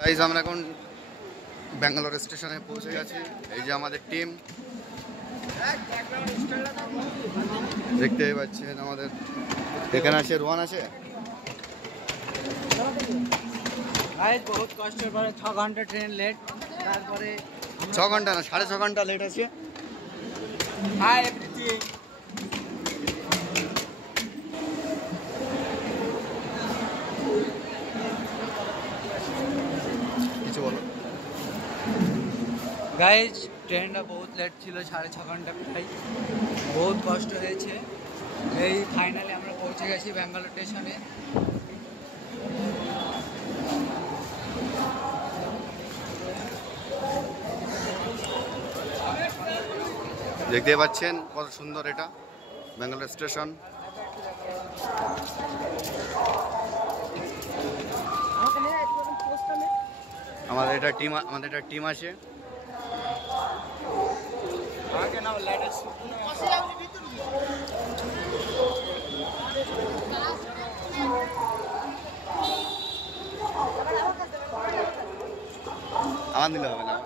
Guys আমরা এখন ব্যাঙ্গালোর স্টেশনে পৌঁছে গেছি। এই যে আমাদের টিম দেখতেই পাচ্ছেন, আমাদের এখানে আছে রোহান আছে। গাইস বহুত কষ্টের পরে 6 ঘন্টা ট্রেন লেট, তারপরে 6 ঘন্টা না 6.5 ঘন্টা লেট আছে। Hi everything. কিছু বলো গাইস ট্রেনটা বহুত লেট ছিল, 6.5 ঘন্টা প্রায়, বহুত কষ্ট হয়েছে। এই ফাইনালি আমরা পৌঁছে গেছি ব্যাঙ্গালোর স্টেশনে। দেখতে পাচ্ছেন কত সুন্দর এটা ব্যাঙ্গালোর স্টেশন। আমাদের একটা টিম আছে। আমার দিলে হবে না।